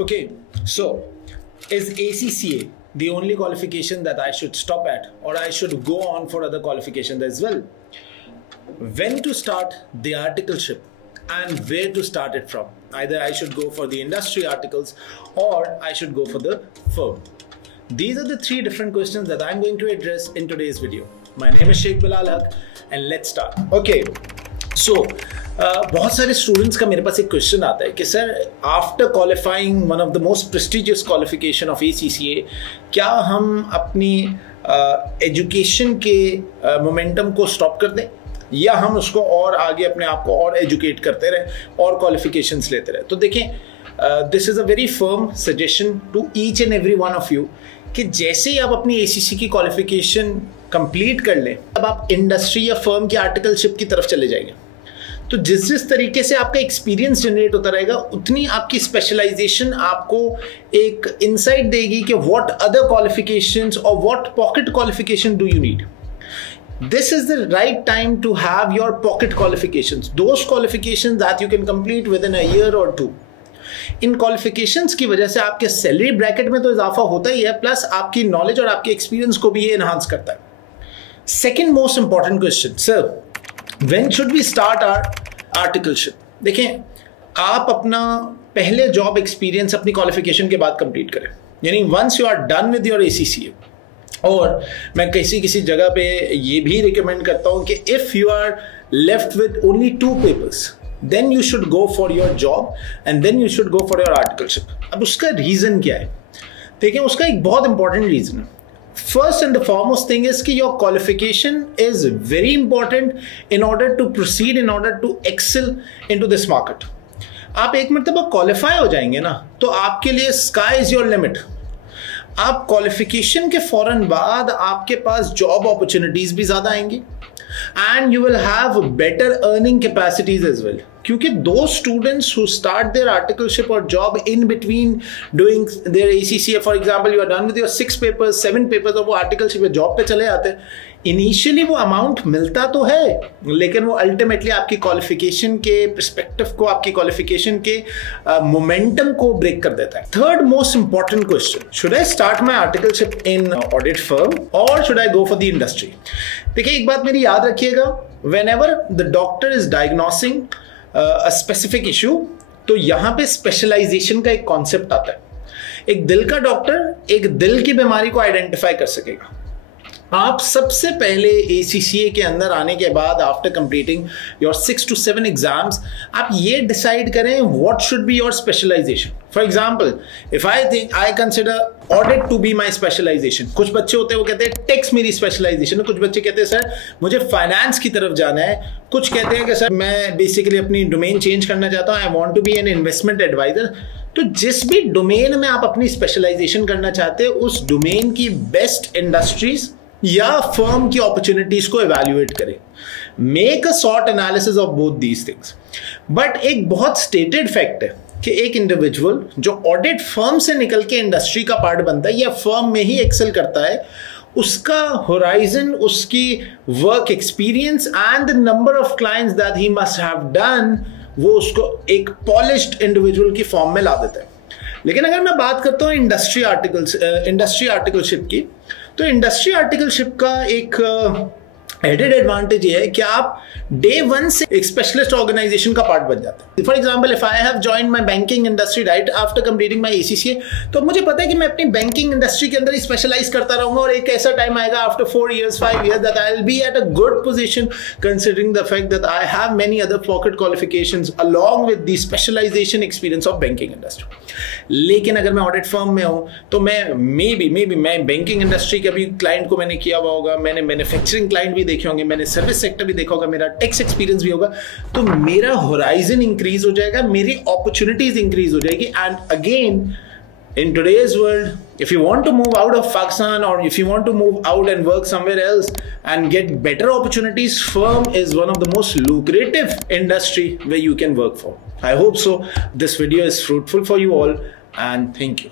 Okay, so is ACCA the only qualification that I should stop at, or I should go on for other qualifications as well? When to start the articleship and where to start it from? Either I should go for the industry articles or I should go for the firm. These are the three different questions that I'm going to address in today's video. My name is Sheikh Bilal Haq and let's start. Okay, so बहुत सारे students का मेरे पास एक question आता है कि sir after qualifying one of the most prestigious qualification of ACCA क्या हम अपनी एजुकेशन के मोमेंटम को स्टॉप कर दें या हम उसको और आगे अपने आप को और एजुकेट करते रहें और क्वालिफिकेशंस लेते रहें? तो देखें, this is a very firm suggestion to each and every one of you कि जैसे ही आप अपनी ACCA की क्वालिफिकेशन कंप्लीट कर लें अब आप इंडस्ट्री या फर्म की आर्टिकलशिप की तरफ चले जाएंगे। तो जिस तरीके से आपका एक्सपीरियंस जनरेट होता रहेगा उतनी आपकी स्पेशलाइजेशन आपको एक इंसाइट देगी कि व्हाट अदर क्वालिफिकेशंस और what pocket qualification do you need. This is the right time to have your pocket qualifications, those qualifications that you can complete within a year or two. In qualifications की वजह से आपके salary bracket में तो इजाफा होता ही है, plus आपकी नॉलेज और आपके एक्सपीरियंस को भी ये एनहांस करता है. Second most important question, sir when should we start our articleship? देखें, आप अपना पहले जॉब एक्सपीरियंस अपनी क्वालिफिकेशन के बाद कंप्लीट करें, यानी once you are done with your ACCA. और मैं किसी जगह पे ये भी रिकमेंड करता हूँ कि if you are left with only 2 papers then you should go for your job and then you should go for your articleship. अब उसका रीज़न क्या है? देखिए, उसका एक बहुत इंपॉर्टेंट रीज़न है. First and the foremost thing is कि your qualification is very important in order to proceed, in order to excel into this market. आप एक मरतबा क्वालिफाई हो जाएंगे ना तो आपके लिए sky is your limit. आप क्वालिफिकेशन के फौरन बाद आपके पास जॉब अपॉर्चुनिटीज भी ज्यादा आएंगी and you will have better earning capacities as well. क्योंकि those students who start their articleship or job in between doing their ACCA, for example, you are done with your 6 papers, 7 papers और वो articleship पे job पे चले आते हैं, initially वो amount मिलता तो है लेकिन वो अल्टीमेटली आपकी क्वालिफिकेशन के पर्सपेक्टिव को, आपकी क्वालिफिकेशन के मोमेंटम को ब्रेक कर देता है. Third most important question, should I start my articleship in audit firm और should I go for the industry? देखिए, एक बात मेरी याद रखिएगा, whenever the doctor is diagnosing a specific issue तो यहाँ पे स्पेशलाइजेशन का एक कॉन्सेप्ट आता है. एक दिल का डॉक्टर एक दिल की बीमारी को आइडेंटिफाई कर सकेगा. आप सबसे पहले ACCA के अंदर आने के बाद after completing your 6 to 7 exams आप ये डिसाइड करें what should be your specialisation. For example, if I consider audit to be my specialisation. कुछ बच्चे होते हैं वो कहते हैं टैक्स मेरी स्पेशलाइजेशन है, कुछ बच्चे कहते हैं सर मुझे फाइनेंस की तरफ जाना है, कुछ कहते हैं कि सर मैं बेसिकली अपनी डोमेन चेंज करना चाहता हूँ, I want to be an investment advisor. तो जिस भी डोमेन में आप अपनी स्पेशलाइजेशन करना चाहते हैं उस डोमेन की बेस्ट इंडस्ट्रीज या फर्म की अपॉर्चुनिटीज को इवैल्यूएट करें. Make a short analysis of both these things. But एक बहुत स्टेटेड फैक्ट है कि एक इंडिविजुअल जो ऑडिट फर्म से निकल के इंडस्ट्री का पार्ट बनता है या फर्म में ही एक्सेल करता है, उसका होराइजन, उसकी work experience and the number of clients that he must have done वो उसको एक पॉलिश्ड इंडिविजुअल की फॉर्म में ला देता है. लेकिन अगर मैं बात करता हूँ इंडस्ट्री आर्टिकलशिप की, तो इंडस्ट्री आर्टिकलशिप का एक एडेड एडवांटेज ये है कि आप डे 1 से एक स्पेशलिस्ट ऑर्गेनाइजेशन का पार्ट बन जाते हैं. For example, if I have joined my banking industry right after completing my ACCA, तो मुझे पता है कि मैं अपनी बैंकिंग इंडस्ट्री के अंदर ही स्पेशलाइज करता रहूंगा और एक ऐसा टाइम आएगा after 4 years 5 years that I will be at a good position considering the fact that I have many other pocket qualifications along with the specialisation experience of banking industry. लेकिन अगर मैं audit firm में हूं तो मैं maybe मैं banking industry के भी क्लाइंट को मैंने किया हुआ होगा, मैंने मैन्युफैक्चरिंग क्लाइंट भी देखे होंगे, मैंने सर्विस सेक्टर भी देखा होगा, मेरा टैक्स एक्सपीरियंस भी होगा, तो मेरा होराइजन इंक्रीज हो जाएगा, मेरी अपॉर्चुनिटीज इंक्रीज हो जाएगी. And again in today's world, if you want to move out of Pakistan or if you want to move out and work somewhere else and get better opportunities, firm is one of the most lucrative industry where you can work for. I hope so. This video is fruitful for you all and thank you.